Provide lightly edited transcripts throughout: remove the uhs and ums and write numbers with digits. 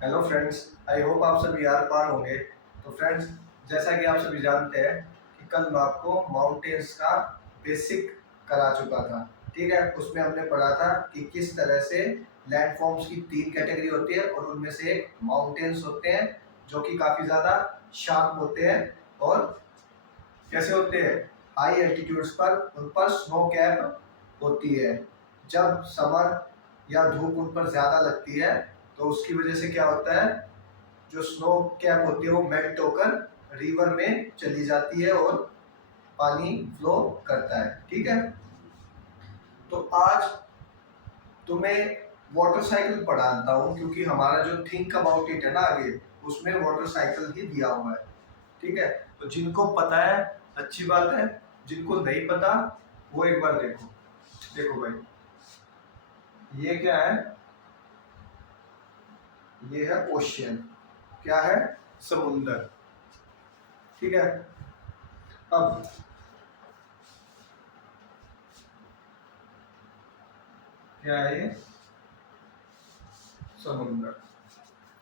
Hello friends, I hope आप सभी यार पार होंगे। तो फ्रेंड्स, जैसा कि आप सभी जानते हैं कि कल मैं आपको माउंटेन्स का बेसिक करा चुका था। ठीक है, उसमें हमने पढ़ा था कि किस तरह से लैंडफॉर्म्स की तीन कैटेगरी होती है और उनमें से एक माउंटेन्स होते हैं जो कि काफ़ी ज़्यादा शार्प होते हैं और कैसे होते हैं, हाई एल्टीट्यूड्स पर उन पर स्नो कैप होती है। जब समर या धूप उन पर ज़्यादा लगती है तो उसकी वजह से क्या होता है, जो स्नो कैप होती है वो मेल्ट होकर रिवर में चली जाती है और पानी फ्लो करता है। ठीक है, तो आज तुम्हें वाटर साइकिल पढ़ाता हूँ क्योंकि हमारा जो थिंक अबाउट इट है ना आगे, उसमें वाटर साइकिल ही दिया हुआ है। ठीक है, तो जिनको पता है अच्छी बात है, जिनको नहीं पता वो एक बार देखो। देखो भाई, ये क्या है, ये है ओशियन। क्या है? समुंदर। ठीक है, अब क्या है ये? समुंदर।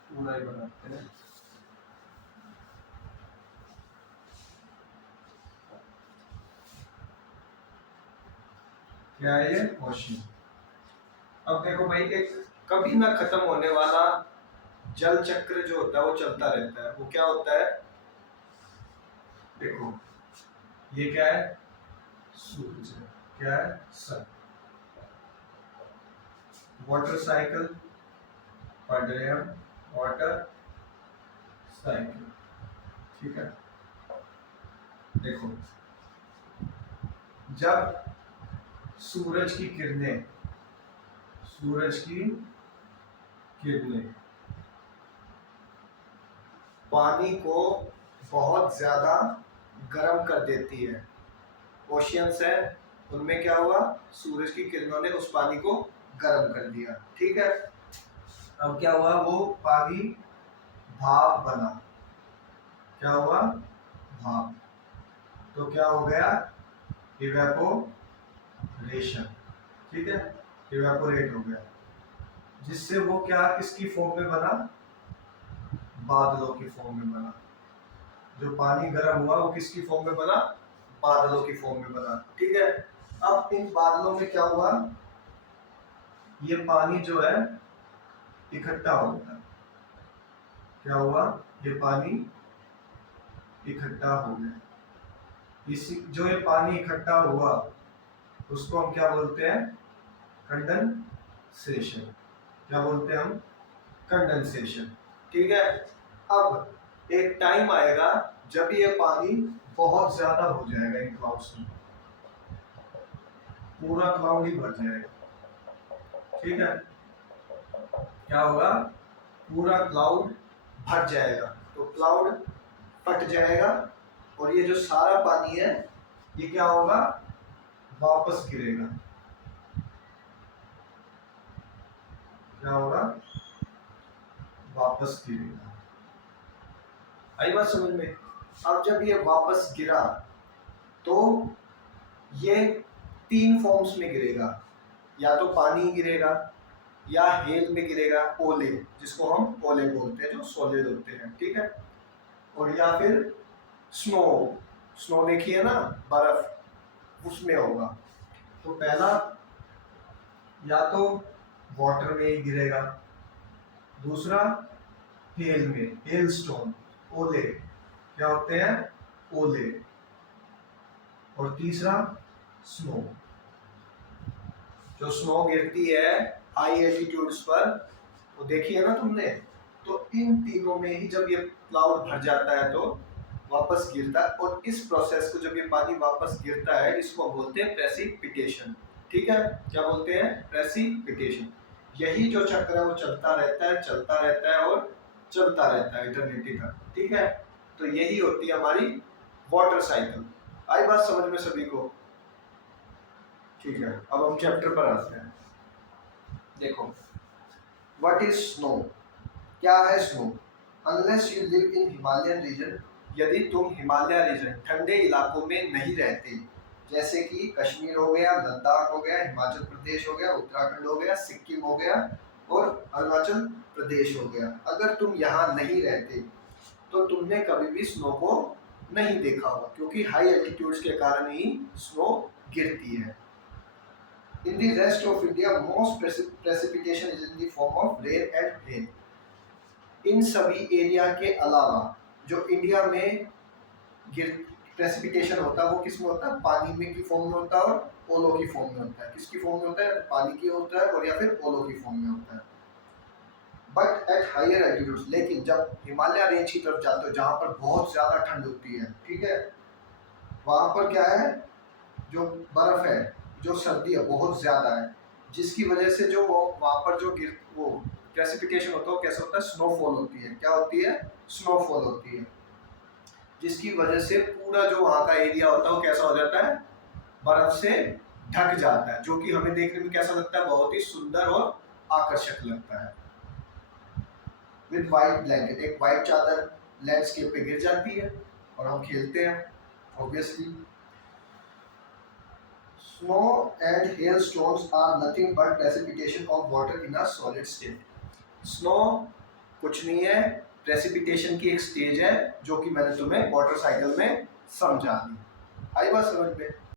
पूरा ही बनाते हैं। क्या है ये? ओशियन। अब देखो भाई, एक कभी ना खत्म होने वाला जल चक्र जो होता है वो चलता रहता है। वो क्या होता है? देखो, ये क्या है? सूरज है। क्या है? सन। वाटर साइकिल पढ़ रहे हैं हम, वाटर साइकिल। ठीक है, देखो, जब सूरज की किरणें, सूरज की किरणें पानी को बहुत ज्यादा गर्म कर देती है। ओशियंस है, उनमें क्या हुआ, सूरज की किरणों ने उस पानी को गर्म कर दिया। ठीक है, अब क्या हुआ, वो पानी भाप बना। क्या हुआ? भाप। तो क्या हो गया? इवेपोरेशन। ठीक है, इवेपोरेट हो गया, जिससे वो क्या, किसकी फॉर्म में बना? बादलों की फॉर्म में बना। जो पानी गर्म हुआ वो किसकी फॉर्म में बना? बादलों की फॉर्म में बना। ठीक है, अब इन बादलों में क्या हुआ, ये पानी जो है इकट्ठा हो गया। क्या हुआ? ये पानी इकट्ठा हो गया। इसी जो ये पानी इकट्ठा हुआ उसको हम क्या बोलते हैं? कंडेंसेशन। क्या बोलते हैं हम? कंडेंसेशन। ठीक है, अब एक टाइम आएगा जब ये पानी बहुत ज्यादा हो जाएगा इन क्लाउड्स में, पूरा क्लाउड ही भर जाएगा। ठीक है, क्या होगा? पूरा क्लाउड भर जाएगा, तो क्लाउड फट जाएगा और ये जो सारा पानी है ये क्या होगा? वापस गिरेगा। क्या होगा? वापस गिरेगा। आई बात समझ में? अब जब ये वापस गिरा तो ये तीन फॉर्म्स में गिरेगा। या तो पानी गिरेगा, या हेल में गिरेगा, ओले, जिसको हम ओले बोलते हैं, जो सॉलिड होते हैं। ठीक है, और या फिर स्नो। स्नो देखिए ना, बर्फ, उसमें होगा। तो पहला, या तो वाटर में ही गिरेगा, दूसरा हेल में, हेल स्टोन, ओले। क्या होते हैं? ओले। और तीसरा स्नो। जो स्नो गिरती है हाई एल्टीट्यूड्स पर, वो देखी है ना तुमने। तो इन तीनों में ही जब ये क्लाउड भर जाता है तो वापस गिरता है, और इस प्रोसेस को, जब ये पानी वापस गिरता है, इसको बोलते हैं प्रेसिपिटेशन। ठीक है, क्या बोलते हैं? प्रेसिपिटेशन। यही जो चक्र है वो चलता रहता है, चलता रहता है और चलता रहता है इटर्निटी तक। ठीक है, तो यही होती है हमारी वाटर साइकिल। आई बात समझ में सभी को? ठीक है, अब हम चैप्टर पर आते हैं। देखो, व्हाट इज स्नो? क्या है snow? Unless you live in Himalayan region, यदि तुम हिमालय रीजन, ठंडे इलाकों में नहीं रहते, जैसे कि कश्मीर हो गया, लद्दाख हो गया, हिमाचल प्रदेश हो गया, उत्तराखंड हो गया, सिक्किम हो गया, और अरुणाचल प्रदेश हो गया। अगर तुम यहाँ नहीं रहते तो तुमने कभी भी स्नो को नहीं देखा होगा, क्योंकि हाई एल्टीट्यूड्स के कारण ही स्नो गिरती है। In the rest of India, most precipitation is in the form of rain and hail. इन सभी एरिया के अलावा जो इंडिया में गिर प्रेसिपिटेशन होता है वो किस में होता है, पानी में की फॉर्म में होता है और ओलो की फॉर्म में होता है। किसकी फॉर्म में होता है, पानी की होता है और या फिर ओलो की फॉर्म में होता है। बट एट हायर एल्टीट्यूड्स, लेकिन जब हिमालय रेंज की तरफ जाते हो जहाँ पर बहुत ज़्यादा ठंड होती है, ठीक है, वहाँ पर क्या है, जो बर्फ़ है, जो सर्दी है बहुत ज़्यादा है, जिसकी वजह से जो वो वहाँ पर जो वो प्रेसिपिटेशन होता है वो कैसे होता है, स्नोफॉल होती है। क्या होती है, स्नोफॉल होती है, जिसकी वजह से पूरा जो वहाँ का एरिया होता है वो कैसा हो जाता है, बर्फ से ढक जाता है, जो कि हमें देखने में कैसा लगता है, बहुत ही सुंदर और आकर्षक लगता है। विद वाइट ब्लैंकेट, एक वाइट चादर लैंडस्केप पे गिर जाती है और हम खेलते हैं obviously. Snow and hailstones are nothing but precipitation of water in a solid state. Snow कुछ नहीं है, प्रेसिपिटेशन की एक स्टेज है जो कि मैंने तुम्हें वाटर साइकिल में समझा दी। आई बात समझ में?